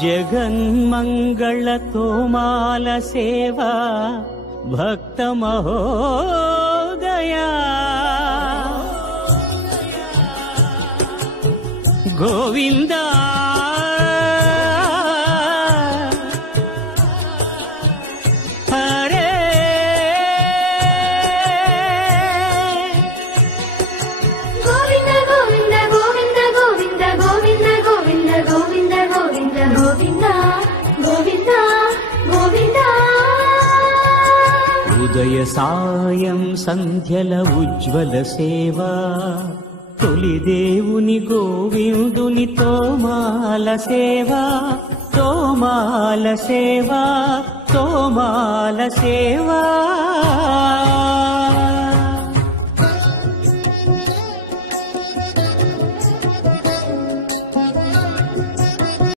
జగన్మంగళ తోమాల సేవా భక్త మహోదయా గోవిందా ఉదయ సాయం సంధ్యల ఉజ్వల సేవా తొలి దేవుని గోవిందుని తోమాల సేవా తోమాల సేవా తోమాల సేవా